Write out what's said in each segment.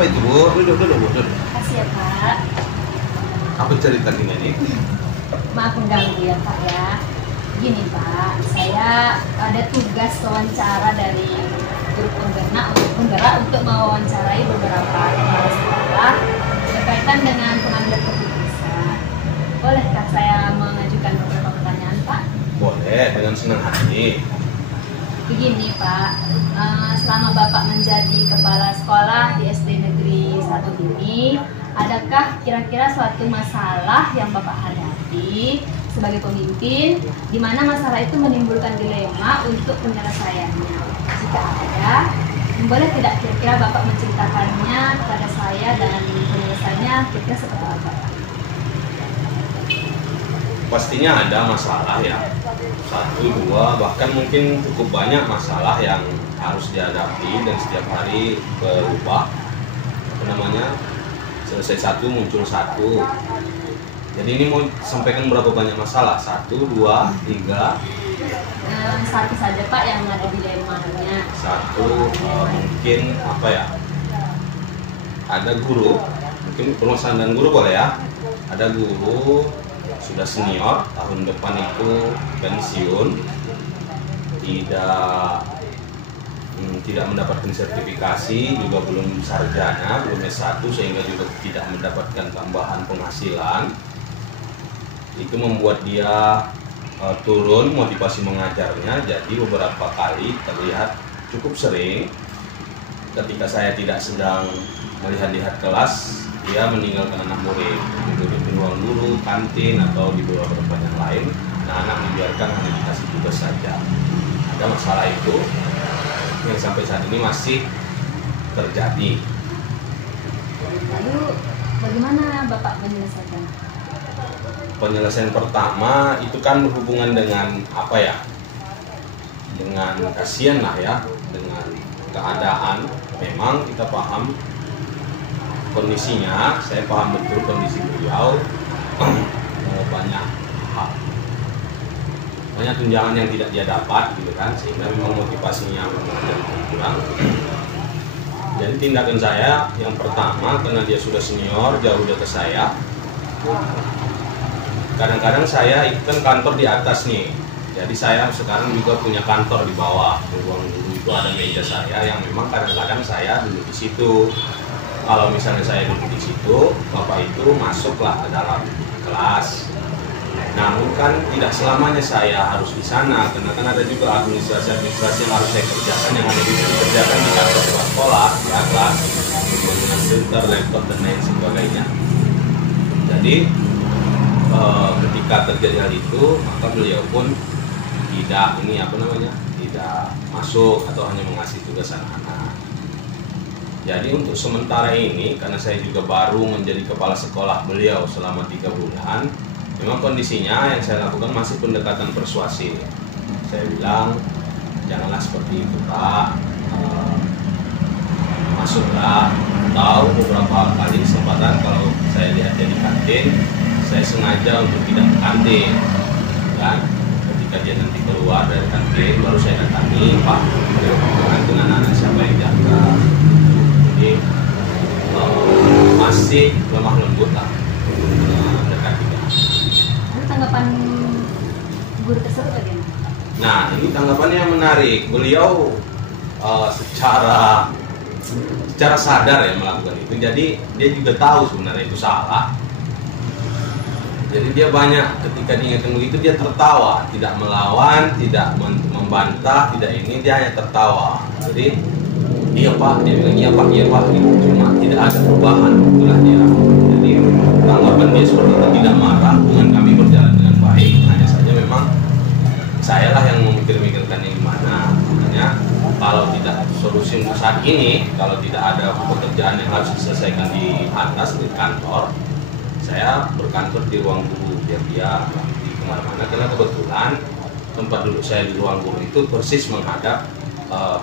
Apa itu Bu? Duduk dulu Bu. Duduk. Kasih ya Pak. Apa ceritanya ini? Maaf mengganggu ya Pak ya. Gini Pak, saya ada tugas wawancara dari grup penggerak untuk mewawancarai beberapa kepala sekolah berkaitan dengan pengambilan keputusan. Bolehkah saya mengajukan beberapa pertanyaan Pak? Boleh, dengan senang hati. Begini Pak, selama Bapak menjadi kepala sekolah di SD Negeri 1 ini, adakah kira-kira suatu masalah yang Bapak hadapi sebagai pemimpin, di mana masalah itu menimbulkan dilema untuk penyelesaiannya? Jika ada, boleh tidak kira-kira Bapak menceritakannya kepada saya dan penyelesaiannya kira-kira seperti apa? Pastinya ada masalah ya, 1, 2, bahkan mungkin cukup banyak masalah yang harus dihadapi dan setiap hari berubah. Selesai satu muncul satu. Jadi ini mau sampaikan berapa banyak masalah? 1, 2, 3. Satu saja Pak yang ada dilemanya. 1, mungkin apa ya? Ada guru, mungkin permasalahan dan guru boleh ya. Ada guru sudah senior, tahun depan itu pensiun, tidak mendapatkan sertifikasi, juga belum sarjana, belum S1, sehingga juga tidak mendapatkan tambahan penghasilan. Itu membuat dia turun motivasi mengajarnya. Jadi beberapa kali terlihat cukup sering ketika saya tidak sedang melihat-lihat kelas, dia meninggalkan anak murid, duduk di ruang guru, kantin, atau di beberapa tempat yang lain. Anak dibiarkan hanya dikasih tugas saja. Ada masalah itu yang sampai saat ini masih terjadi. Lalu bagaimana Bapak menyelesaikan? Penyelesaian pertama itu kan berhubungan dengan apa ya? Dengan kasihan lah ya, dengan keadaan. Memang kita paham kondisinya, saya paham betul kondisi beliau. banyak tunjangan yang tidak dia dapat gitu kan, sehingga memang motivasinya kurang. Jadi tindakan saya yang pertama, karena dia sudah senior, jauh di atas saya, kadang-kadang saya itu kan kantor di atas nih, jadi saya sekarang juga punya kantor di bawah. Di ruang guru itu ada meja saya yang memang kadang-kadang saya duduk di situ. Kalau misalnya saya duduk di situ, bapak itu masuklah ke dalam kelas. Namun kan tidak selamanya saya harus di sana, karena kan ada juga administrasi yang harus saya kerjakan, yang ada dikerjakan di kantor sekolah di atas, dengan printer, laptop dan lain sebagainya. Jadi ketika terjadi hal itu, maka beliau pun tidak masuk atau hanya mengasih tugas anak-anak. Jadi untuk sementara ini, karena saya juga baru menjadi kepala sekolah beliau selama 3 bulan, memang kondisinya yang saya lakukan masih pendekatan persuasif. Saya bilang, janganlah seperti itu Pak, masuklah. Tahu beberapa kali kesempatan kalau saya lihat dia di kantin, saya sengaja untuk tidak ke kantin, kan? Ketika dia nanti keluar dari kantin, baru saya datangi, Pak, kantin anak-anak siapa yang jaga. Jadi masih lemah lembut lah mendekati. Tanggapan guru tersebut bagaimana? Nah, ini tanggapannya yang menarik. Beliau secara sadar ya melakukan itu. Jadi dia juga tahu sebenarnya itu salah. Jadi dia banyak ketika diingatkan begitu dia tertawa, tidak melawan, tidak membantah, tidak ini, dia hanya tertawa. Jadi iya Pak, dia bilang iya Pak, gitu. Cuma tidak ada perubahan, itulah dia. Jadi tanggapan dia seperti itu, tidak marah, hubungan kami berjalan dengan baik. Hanya saja memang saya lah yang memikir-mikirkannya gimana. Makanya kalau tidak solusi untuk saat ini, kalau tidak ada pekerjaan yang harus diselesaikan di atas di kantor, saya berkantor di ruang guru biar dia di kemana-mana. Karena kebetulan tempat duduk saya di ruang guru itu persis menghadap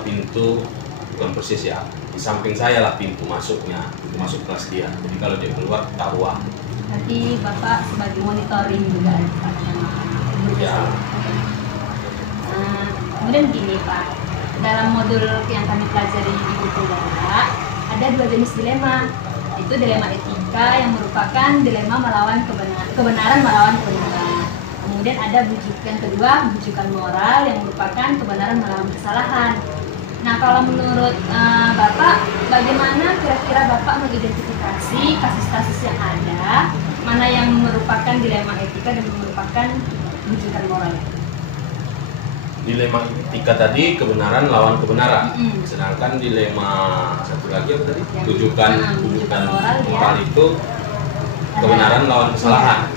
pintu, bukan persis ya, di samping saya lah pintu masuknya, pintu masuk kelas dia. Jadi kalau dia keluar ketahuan. Nanti Bapak sebagai monitoring juga Pak sama guru Ya. Kemudian gini Pak, dalam modul yang kami pelajari di buku Penggerak, ada dua jenis dilema. Itu dilema etika yang merupakan dilema melawan kebenaran melawan kebenaran. Kemudian ada yang kedua, bujukan moral yang merupakan kebenaran melawan kesalahan. Nah, kalau menurut Bapak, bagaimana kira-kira Bapak mengidentifikasi kasus-kasus yang ada, mana yang merupakan dilema etika dan merupakan bujukan moral? Dilema etika tadi kebenaran lawan kebenaran, sedangkan dilema satu lagi apa tadi? Bujukan moral itu kebenaran lawan kesalahan.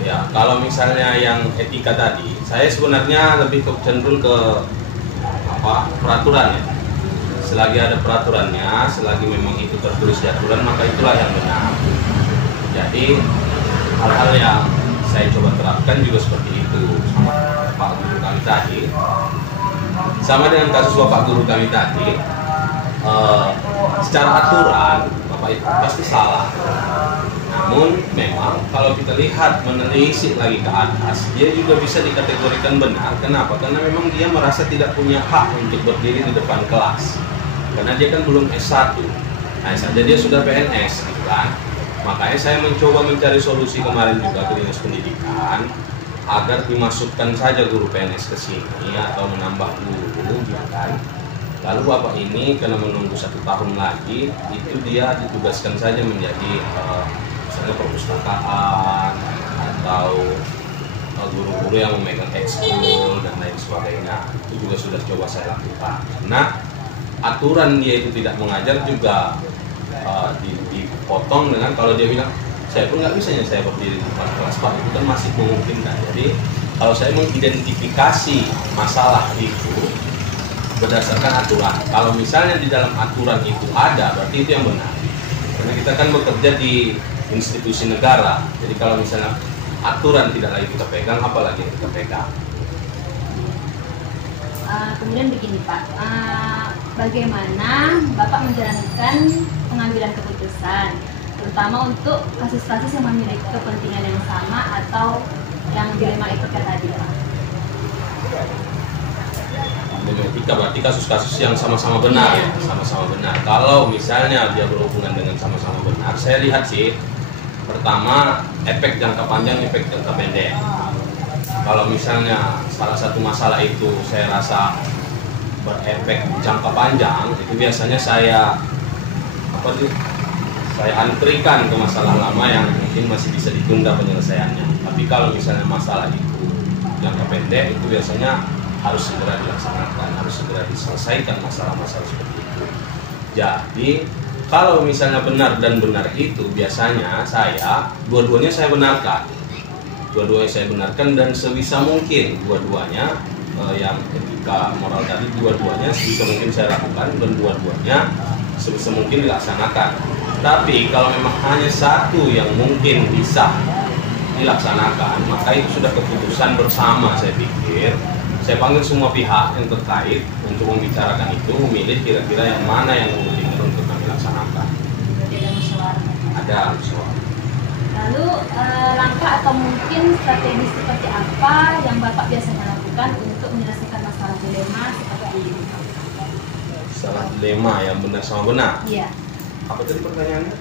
Ya, kalau misalnya yang etika tadi, saya sebenarnya lebih cenderung ke peraturan ya. Selagi ada peraturannya, selagi memang itu tertulis di aturan, maka itulah yang benar. Jadi hal-hal yang saya coba terapkan juga seperti itu sama Pak Guru kami tadi. Sama dengan kasus Bapak Guru kami tadi, secara aturan Bapak itu pasti salah. Namun memang kalau kita lihat menelisik lagi ke atas, dia juga bisa dikategorikan benar. Kenapa? Karena memang dia merasa tidak punya hak untuk berdiri di depan kelas. Karena dia kan belum S1. Nah, saja dia sudah PNS gitu kan. Makanya saya mencoba mencari solusi kemarin juga ke Dinas Pendidikan agar dimasukkan saja guru PNS ke sini atau menambah guru gitu kan. Lalu Bapak ini karena menunggu 1 tahun lagi, itu dia ditugaskan saja menjadi misalnya perpustakaan atau guru-guru yang memegang ekskul dan lain sebagainya. Itu juga sudah coba saya lakukan. Karena aturan dia itu tidak mengajar juga dipotong dengan kalau dia bilang saya pun nggak bisa saya berdiri di depan kelas Pak, itu kan masih memungkinkan. Jadi kalau saya mengidentifikasi masalah itu berdasarkan aturan, kalau misalnya di dalam aturan itu ada, berarti itu yang benar. Karena kita kan bekerja di institusi negara, jadi kalau misalnya aturan tidak lagi kita pegang, apalagi yang kita pegang. Kemudian begini Pak, bagaimana Bapak menjalankan pengambilan keputusan, terutama untuk kasus-kasus yang memiliki kepentingan yang sama atau yang dilema etika tadi Pak? Dilema etika berarti kasus-kasus yang sama-sama benar ya, sama-sama benar. Kalau misalnya dia berhubungan dengan sama-sama benar, saya lihat sih pertama efek jangka panjang, efek jangka pendek. Kalau misalnya salah satu masalah itu saya rasa berefek jangka panjang, itu biasanya saya antrikan ke masalah lama yang mungkin masih bisa ditunda penyelesaiannya. Tapi kalau misalnya masalah itu jangka pendek, itu biasanya harus segera dilaksanakan, harus segera diselesaikan masalah-masalah seperti itu. Jadi kalau misalnya benar dan benar itu biasanya saya dua-duanya saya benarkan. Dua-duanya saya benarkan dan sebisa mungkin dua-duanya yang etika moral tadi dua-duanya sebisa mungkin saya lakukan dan dua-duanya sebisa mungkin dilaksanakan. Tapi kalau memang hanya satu yang mungkin bisa dilaksanakan, maka itu sudah keputusan bersama saya pikir. Saya panggil semua pihak yang terkait untuk membicarakan itu, memilih kira-kira yang mana yang memungkinkan untuk kami laksanakan. Ada musyawarah. Lalu langkah atau mungkin strategi seperti apa yang Bapak biasanya lakukan untuk menyelesaikan masalah dilema seperti ini? Masalah dilema yang benar sama benar? Iya. Apa tadi pertanyaannya?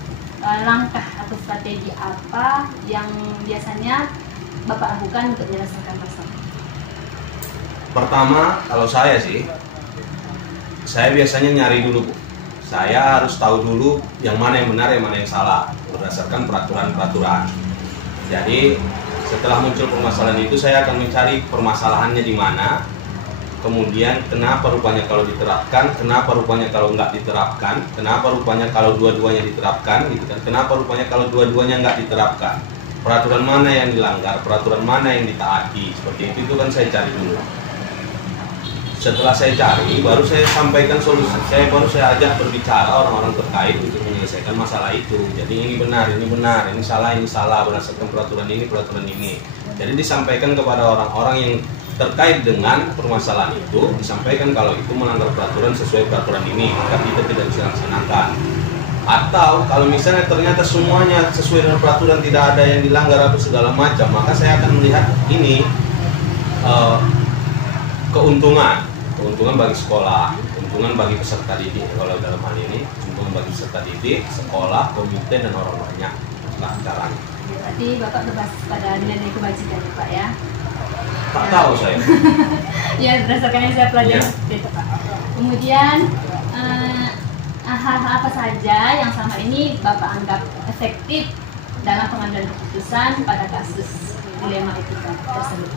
Langkah atau strategi apa yang biasanya Bapak lakukan untuk menyelesaikan masalah? Pertama, kalau saya sih, saya biasanya nyari dulu, Bu. Saya harus tahu dulu yang mana yang benar, yang mana yang salah berdasarkan peraturan-peraturan. Jadi setelah muncul permasalahan itu saya akan mencari permasalahannya di mana, kemudian kenapa rupanya kalau diterapkan, kenapa rupanya kalau nggak diterapkan, kenapa rupanya kalau dua-duanya diterapkan, gitu kan? Kenapa rupanya kalau dua-duanya nggak diterapkan, peraturan mana yang dilanggar, peraturan mana yang ditaati, seperti itu kan saya cari dulu. Setelah saya cari, baru saya sampaikan solusi. Baru saya ajak berbicara orang-orang terkait untuk menyelesaikan masalah itu. Jadi ini benar, ini salah berdasarkan peraturan ini, peraturan ini. Jadi disampaikan kepada orang-orang yang terkait dengan permasalahan itu, disampaikan kalau itu melanggar peraturan sesuai peraturan ini, maka kita tidak bisa laksanakan. Atau kalau misalnya ternyata semuanya sesuai dengan peraturan, tidak ada yang dilanggar atau segala macam, maka saya akan melihat ini keuntungan bagi sekolah, keuntungan bagi peserta didik. Kalau dalam hal ini keuntungan bagi peserta didik, sekolah, komite, dan orang banyak lah caranya. Berarti Bapak berbasis pada nilai kebajikan ya Pak ya? Tak tahu saya. Ya, berdasarkan yang saya pelajari Iya. seperti itu Pak. Kemudian hal-hal apa saja yang selama ini Bapak anggap efektif dalam pengambilan keputusan pada kasus dilema etika tersebut?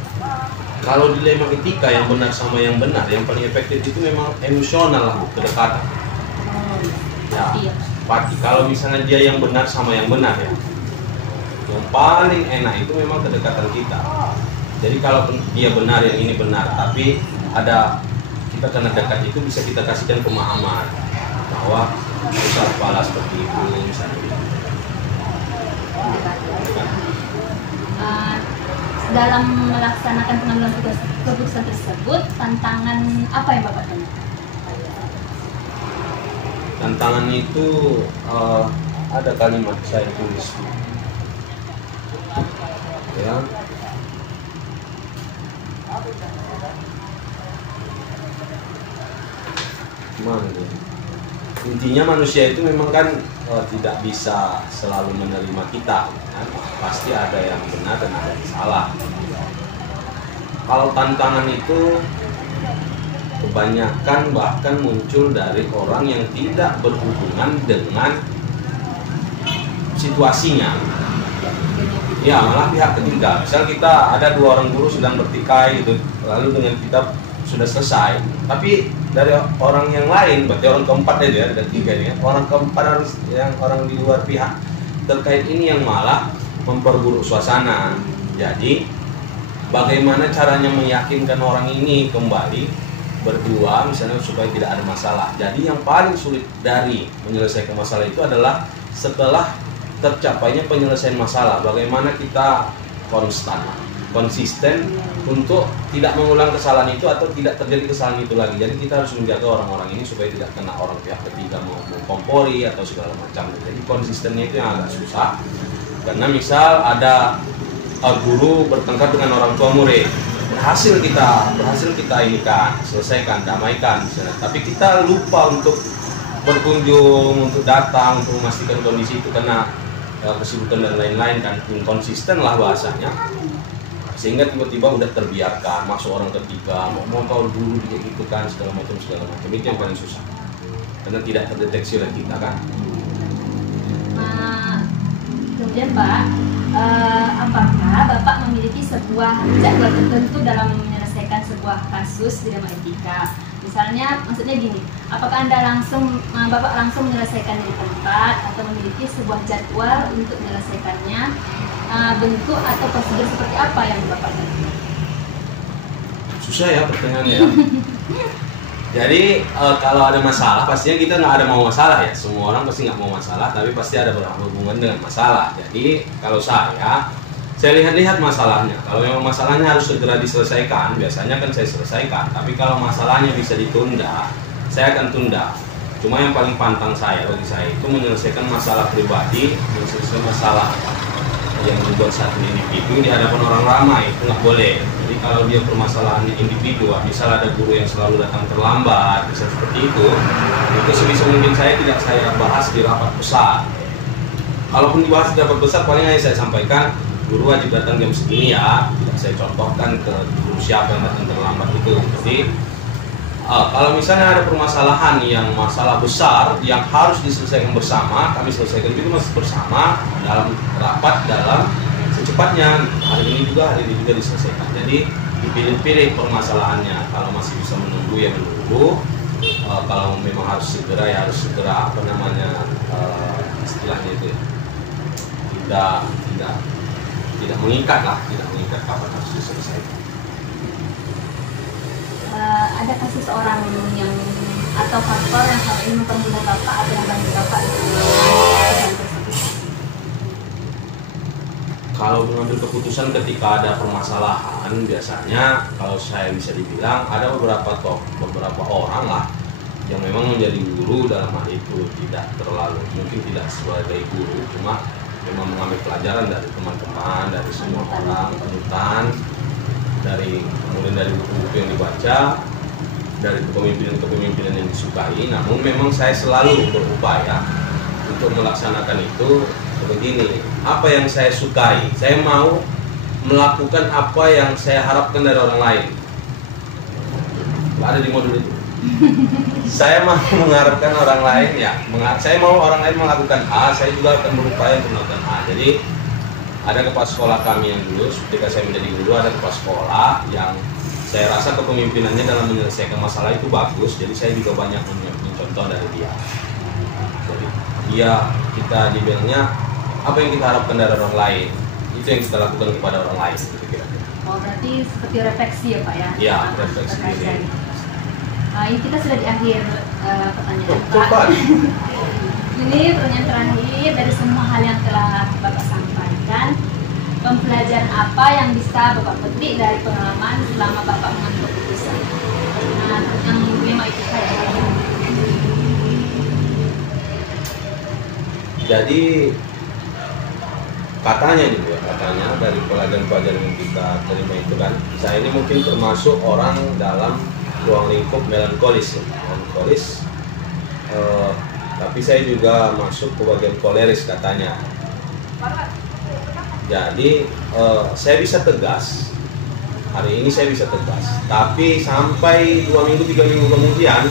Kalau dilema etika yang benar sama yang benar, yang paling efektif itu memang emosional lah, Bu, kedekatan. Ya, Iya. pasti. Kalau misalnya dia yang benar sama yang benar ya, yang paling enak itu memang kedekatan kita. Jadi kalau dia benar, yang ini benar, tapi ada kita karena dekat itu bisa kita kasihkan pemahaman bahwa usah kepala seperti itu misalnya. Dalam melaksanakan pengambilan keputusan tersebut, tantangan apa yang Bapak temukan? Tantangan itu ada kalimat saya tulis, ya. Gimana nih? Intinya manusia itu memang kan tidak bisa selalu menerima kita, kan? Pasti ada yang benar dan ada yang salah. Kalau tantangan itu kebanyakan bahkan muncul dari orang yang tidak berhubungan dengan situasinya. Ya, malah pihak ketiga. Misal kita ada dua orang guru sedang bertikai gitu, lalu dengan kita sudah selesai, tapi dari orang yang lain, berarti orang keempat aja ya, ada tiga nih. Orang keempat harus yang orang di luar pihak terkait ini yang malah memperburuk suasana. Jadi bagaimana caranya meyakinkan orang ini kembali berdua misalnya supaya tidak ada masalah. Jadi yang paling sulit dari menyelesaikan masalah itu adalah setelah tercapainya penyelesaian masalah, bagaimana kita konsisten untuk tidak mengulang kesalahan itu atau tidak terjadi kesalahan itu lagi. Jadi kita harus menjaga orang-orang ini supaya tidak kena orang pihak ketiga mau kompori atau segala macam. Jadi konsistennya itu yang agak susah. Karena misal ada guru bertengkar dengan orang tua murid, berhasil kita ini kan selesaikan, damaikan misalnya. Tapi kita lupa untuk berkunjung, untuk datang, untuk memastikan kondisi itu karena kesibukan dan lain-lain, kan inkonsisten lah bahasanya, sehingga tiba-tiba udah terbiarkan masuk orang ketiga, mau tahu dulu kayak gitu kan, segala macam itu yang paling susah karena tidak terdeteksi oleh kita kan. Kemudian Pak, apakah Bapak memiliki sebuah jadwal tertentu dalam menyelesaikan sebuah kasus dilema etika? Misalnya, maksudnya gini, apakah Bapak langsung menyelesaikan di tempat atau memiliki sebuah jadwal untuk menyelesaikannya? Bentuk atau prosedur seperti apa yang Bapak lakukan? Susah ya pertanyaannya ya. Jadi kalau ada masalah, pastinya kita nggak ada mau masalah ya. Semua orang pasti nggak mau masalah, tapi pasti ada berhubungan dengan masalah. Jadi kalau saya lihat-lihat masalahnya. Kalau memang masalahnya harus segera diselesaikan, biasanya kan saya selesaikan. Tapi kalau masalahnya bisa ditunda, saya akan tunda. Cuma yang paling pantang bagi saya itu menyelesaikan masalah pribadi, menyelesaikan masalah yang membuat satu individu di hadapan orang ramai, itu nggak boleh. Jadi kalau dia permasalahan individu, misal ada guru yang selalu datang terlambat, bisa seperti itu sebisa mungkin saya tidak bahas di rapat besar. Kalaupun dibahas di rapat besar, paling hanya saya sampaikan guru wajib datang jam segini ya, tidak saya contohkan ke guru siapa yang datang terlambat itu. Jadi kalau misalnya ada permasalahan yang masalah besar yang harus diselesaikan bersama, kami selesaikan juga masih bersama dalam rapat, dalam secepatnya. Hari ini juga diselesaikan. Jadi dipilih-pilih permasalahannya. Kalau masih bisa menunggu ya menunggu. Kalau memang harus segera ya harus segera, istilahnya itu ya. Tidak mengikat kapan harus diselesaikan. Ada kasus orang yang atau faktor yang selama ini mempermudah Bapak atau yang bantu Bapak? Kalau mengambil keputusan ketika ada permasalahan, biasanya kalau saya bisa dibilang ada beberapa orang lah yang memang menjadi guru dalam hal itu, tidak terlalu mungkin tidak sebagai guru, cuma memang mengambil pelajaran dari teman-teman, dari semua orang, panutan, kemudian dari buku-buku yang dibaca. dari kepemimpinan yang disukai, namun memang saya selalu berupaya untuk melaksanakan itu begini. Apa yang saya sukai, saya mau melakukan apa yang saya harapkan dari orang lain. Ada di modul itu. Saya mau mengharapkan orang lain ya, saya mau orang lain melakukan A, saya juga akan berupaya untuk melakukan A. Jadi ada kepala sekolah kami yang dulu, ketika saya menjadi guru, ada kepala sekolah yang saya rasa kepemimpinannya dalam menyelesaikan masalah itu bagus, jadi saya juga banyak mencontoh dari dia. Jadi dia, kita dibilangnya apa yang kita harapkan dari orang lain, itu yang kita lakukan kepada orang lain. Kira-kira. Oh, berarti seperti refleksi ya Pak ya? Iya, refleksi diri. Ini kita sudah di akhir pertanyaan Pak. Cepat. Ini pertanyaan terakhir dari semua hal yang telah Bapak sampaikan. Pembelajaran apa yang bisa Bapak petik dari pengalaman selama Bapak mengambil keputusan? Nah, yang lima itu saya. Jadi katanya dari pelajaran-pelajaran yang kita terima itu kan, saya ini mungkin termasuk orang dalam ruang lingkup melankolis, tapi saya juga masuk ke bagian koleris katanya. Jadi saya bisa tegas, hari ini saya bisa tegas, tapi sampai 2 minggu 3 minggu kemudian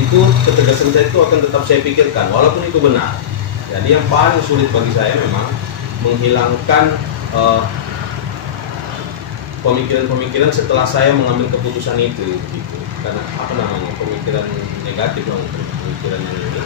itu ketegasan saya itu akan tetap saya pikirkan walaupun itu benar. Jadi yang paling sulit bagi saya memang menghilangkan pemikiran-pemikiran setelah saya mengambil keputusan itu gitu. Karena pemikiran negatif, pemikiran yang ini.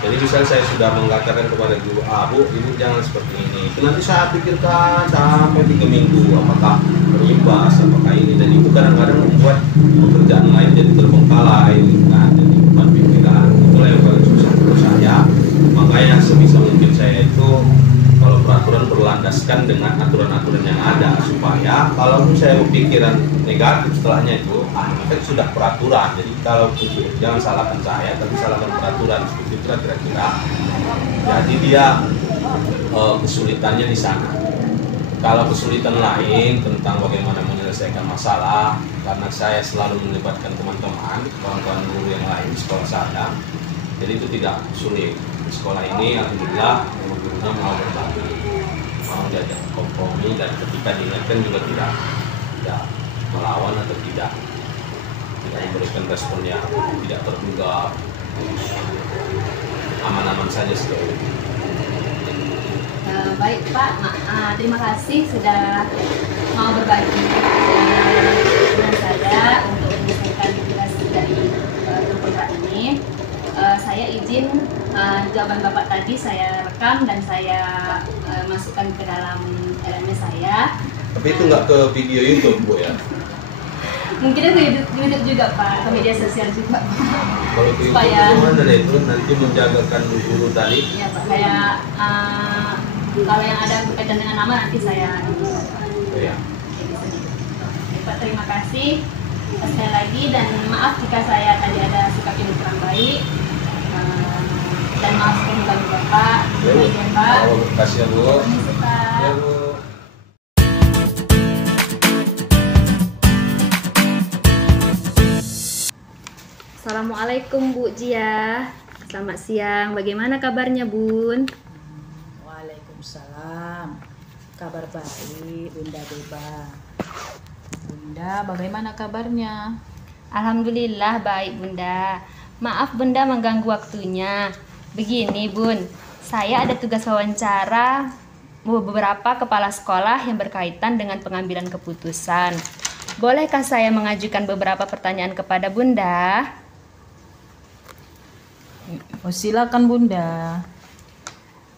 Jadi misal saya sudah mengatakan kepada guru, Bu, ibu jangan seperti ini. Itu nanti saya pikirkan sampai 3 minggu, apakah berimbas, apakah ini, dan itu kadang-kadang membuat pekerjaan lain jadi terbengkalai, kan? Jadi beban pikiran. Itulah yang paling susah menurut saya. Makanya sebisa mungkin saya itu kalau peraturan berlandaskan dengan aturan-aturan yang ada, supaya kalau saya berpikiran negatif setelahnya itu, kan sudah peraturan. Jadi kalau jangan salahkan saya, tapi salahkan peraturan. Itu kira-kira. Jadi dia kesulitannya di sana. Kalau kesulitan lain tentang bagaimana menyelesaikan masalah, karena saya selalu melibatkan teman-teman, kawan-kawan guru yang lain di sekolah saya, jadi itu tidak sulit. Di sekolah ini alhamdulillah gurunya mau berbagi, mau diajak kompromi, dan ketika diingatkan juga tidak melawan atau tidak memberikan respon yang tidak terduga, aman-aman saja sejauh ini. Baik Pak, terima kasih sudah mau berbagi dengan saya untuk menyelesaikan tugas dari program ini. Saya izin jawaban Bapak tadi saya rekam dan saya masukkan ke dalam LMS saya. Tapi itu nggak ke video YouTube, Bu ya? Mungkin ke YouTube juga Pak, ke media sosial juga. Kalau ke YouTube gimana deh itu nanti menjagakan guru tadi? Iya Pak, saya kalau yang ada berkaitan dengan nama nanti saya. Iya. Pak, terima kasih sekali lagi, dan maaf jika saya tadi ada sikap yang kurang baik. Dan maaf mengganggu Bapak. Ya, Bu. Terima kasih ya, Bu. Ya, Bu. Assalamualaikum Bu Jia. Selamat siang. Bagaimana kabarnya, Bun? Waalaikumsalam. Kabar baik, Bunda Beba. Bunda, bagaimana kabarnya? Alhamdulillah baik, Bunda. Maaf Bunda mengganggu waktunya. Begini Bun, saya ada tugas wawancara beberapa kepala sekolah yang berkaitan dengan pengambilan keputusan. Bolehkah saya mengajukan beberapa pertanyaan kepada Bunda? Oh, silakan Bunda.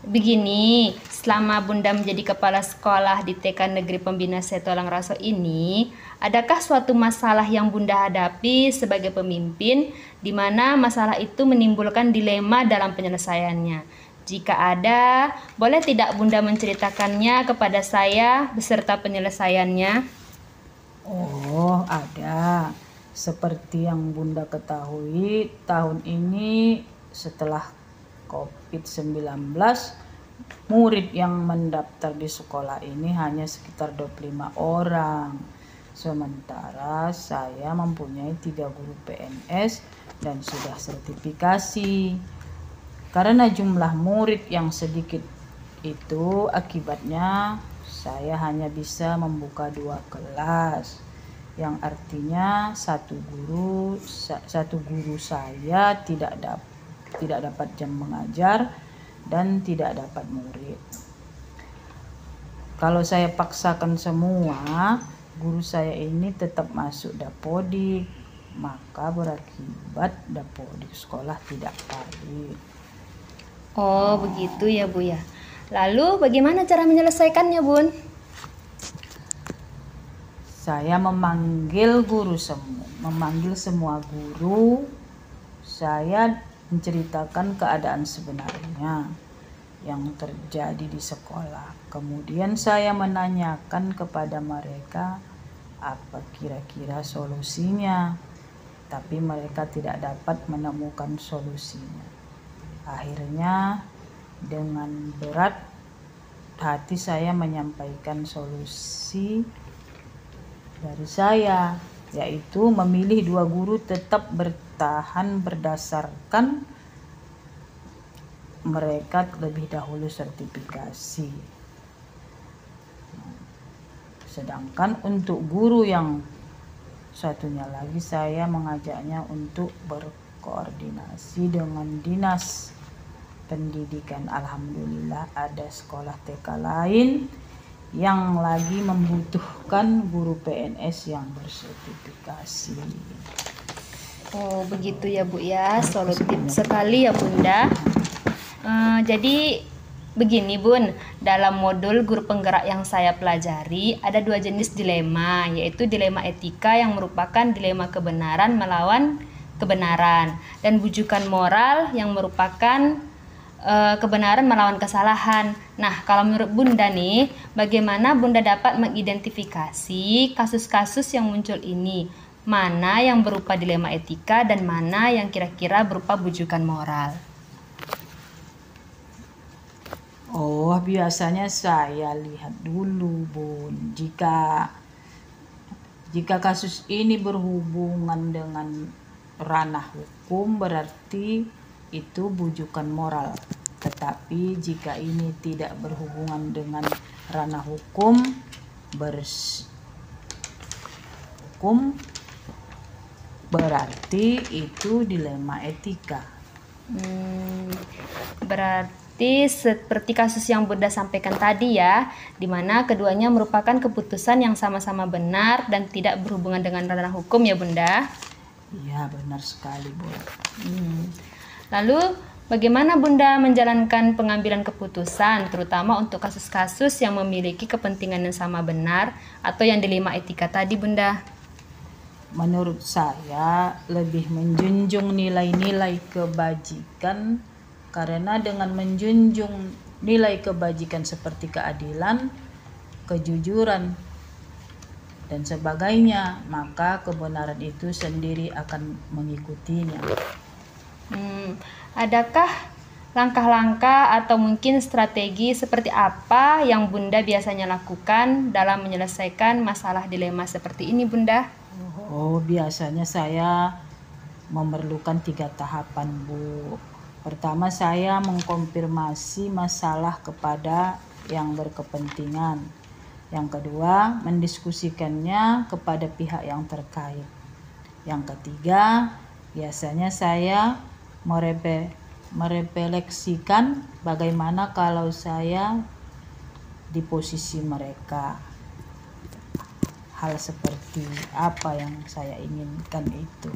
Begini, selama Bunda menjadi kepala sekolah di TK Negeri Pembina Setolang Raso ini, adakah suatu masalah yang Bunda hadapi sebagai pemimpin, di mana masalah itu menimbulkan dilema dalam penyelesaiannya? Jika ada, boleh tidak Bunda menceritakannya kepada saya beserta penyelesaiannya? Oh, ada. Seperti yang Bunda ketahui, tahun ini setelah COVID-19, murid yang mendaftar di sekolah ini hanya sekitar 25 orang. Sementara saya mempunyai 3 guru PNS dan sudah sertifikasi. Karena jumlah murid yang sedikit itu, akibatnya saya hanya bisa membuka 2 kelas, yang artinya satu guru saya tidak dapat jam mengajar dan tidak dapat murid. Kalau saya paksakan semua, guru saya ini tetap masuk dapodik, maka berakibat dapodik sekolah tidak valid. Oh, begitu ya, Bu ya. Lalu bagaimana cara menyelesaikannya, Bun? Saya memanggil semua guru. Saya menceritakan keadaan sebenarnya yang terjadi di sekolah. Kemudian saya menanyakan kepada mereka apa kira-kira solusinya, tapi mereka tidak dapat menemukan solusinya. Akhirnya dengan berat hati saya menyampaikan solusi dari saya, yaitu memilih 2 guru tetap bertahan berdasarkan mereka lebih dahulu sertifikasi. Sedangkan untuk guru yang satunya lagi, saya mengajaknya untuk berkoordinasi dengan dinas pendidikan. Alhamdulillah ada sekolah TK lain yang lagi membutuhkan guru PNS yang bersertifikasi. Oh, begitu ya, Bu ya. Solutif sekali ya, Bunda. Jadi begini, Bun, dalam modul guru penggerak yang saya pelajari ada 2 jenis dilema, yaitu dilema etika yang merupakan dilema kebenaran melawan kebenaran, dan bujukan moral yang merupakan kebenaran melawan kesalahan. Nah, kalau menurut Bunda nih, bagaimana Bunda dapat mengidentifikasi kasus-kasus yang muncul ini? Mana yang berupa dilema etika dan mana yang kira-kira berupa bujukan moral? Oh, biasanya saya lihat dulu, Bun. Jika kasus ini berhubungan dengan ranah hukum, berarti itu bujukan moral. Tetapi jika ini tidak berhubungan dengan ranah hukum, berarti itu dilema etika. Berarti seperti kasus yang Bunda sampaikan tadi ya, di mana keduanya merupakan keputusan yang sama-sama benar dan tidak berhubungan dengan ranah hukum ya, Bunda? Iya, benar sekali, Bu. Lalu bagaimana Bunda menjalankan pengambilan keputusan, terutama untuk kasus-kasus yang memiliki kepentingan yang sama benar atau yang dilema etika tadi, Bunda? Menurut saya lebih menjunjung nilai-nilai kebajikan, karena dengan menjunjung nilai kebajikan seperti keadilan, kejujuran, dan sebagainya, maka kebenaran itu sendiri akan mengikutinya. Adakah langkah-langkah atau mungkin strategi seperti apa yang Bunda biasanya lakukan dalam menyelesaikan masalah dilema seperti ini, Bunda? Oh, biasanya saya memerlukan 3 tahapan, Bu. Pertama, saya mengkonfirmasi masalah kepada yang berkepentingan. Yang kedua, mendiskusikannya kepada pihak yang terkait. Yang ketiga, biasanya saya merefleksikan bagaimana kalau saya di posisi mereka. Hal seperti apa yang saya inginkan itu.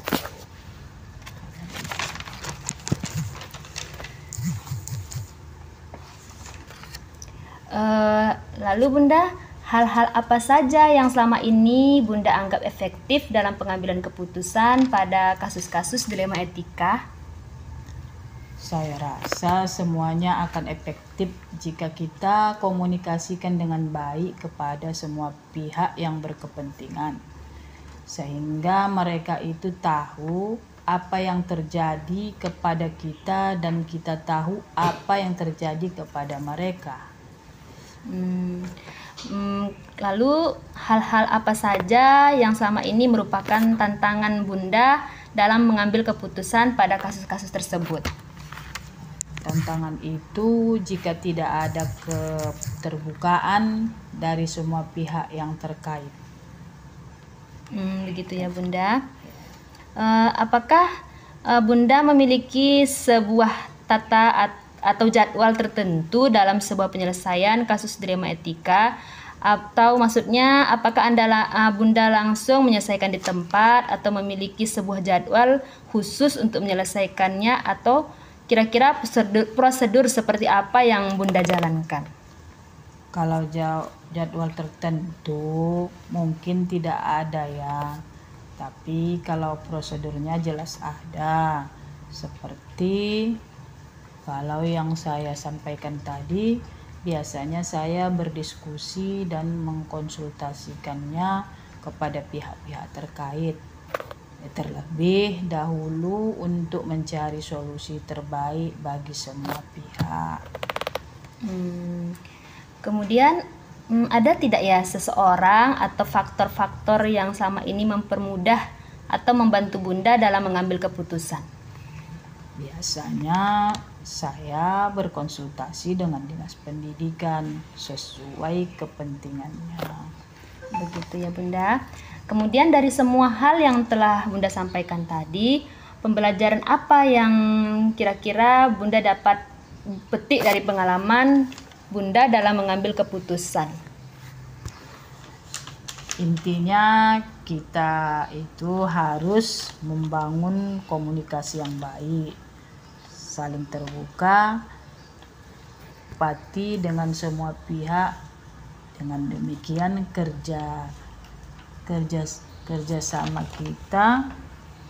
Lalu Bunda, hal-hal apa saja yang selama ini Bunda anggap efektif dalam pengambilan keputusan pada kasus-kasus dilema etika? Saya rasa semuanya akan efektif jika kita komunikasikan dengan baik kepada semua pihak yang berkepentingan, sehingga mereka itu tahu apa yang terjadi kepada kita dan kita tahu apa yang terjadi kepada mereka. Lalu hal-hal apa saja yang selama ini merupakan tantangan Bunda dalam mengambil keputusan pada kasus-kasus tersebut? Tantangan itu jika tidak ada keterbukaan dari semua pihak yang terkait. Begitu ya Bunda. Apakah Bunda memiliki sebuah tata atau jadwal tertentu dalam sebuah penyelesaian kasus dilema etika, atau maksudnya apakah Bunda langsung menyelesaikan di tempat atau memiliki sebuah jadwal khusus untuk menyelesaikannya, atau kira-kira prosedur seperti apa yang Bunda jalankan? Kalau jadwal tertentu mungkin tidak ada ya, tapi kalau prosedurnya jelas ada. Seperti kalau yang saya sampaikan tadi, biasanya saya berdiskusi dan mengkonsultasikannya kepada pihak-pihak terkait, terlebih dahulu untuk mencari solusi terbaik bagi semua pihak. Kemudian ada tidak ya seseorang atau faktor-faktor yang selama ini mempermudah atau membantu Bunda dalam mengambil keputusan? Biasanya saya berkonsultasi dengan dinas pendidikan sesuai kepentingannya. Begitu ya Bunda. Kemudian dari semua hal yang telah Bunda sampaikan tadi, pembelajaran apa yang kira-kira Bunda dapat petik dari pengalaman Bunda dalam mengambil keputusan? Intinya kita itu harus membangun komunikasi yang baik, saling terbuka, empati dengan semua pihak. Dengan demikian kerjasama kita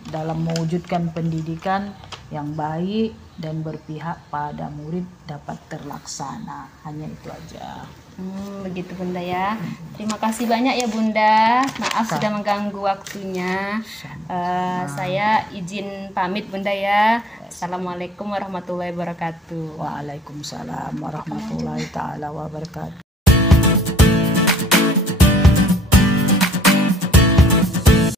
dalam mewujudkan pendidikan yang baik dan berpihak pada murid dapat terlaksana. Hanya itu aja. Begitu Bunda ya. Terima kasih banyak ya Bunda. Maaf sudah mengganggu waktunya. Saya izin pamit Bunda ya. Assalamualaikum warahmatullahi wabarakatuh. Waalaikumsalam warahmatullahi taala wabarakatuh.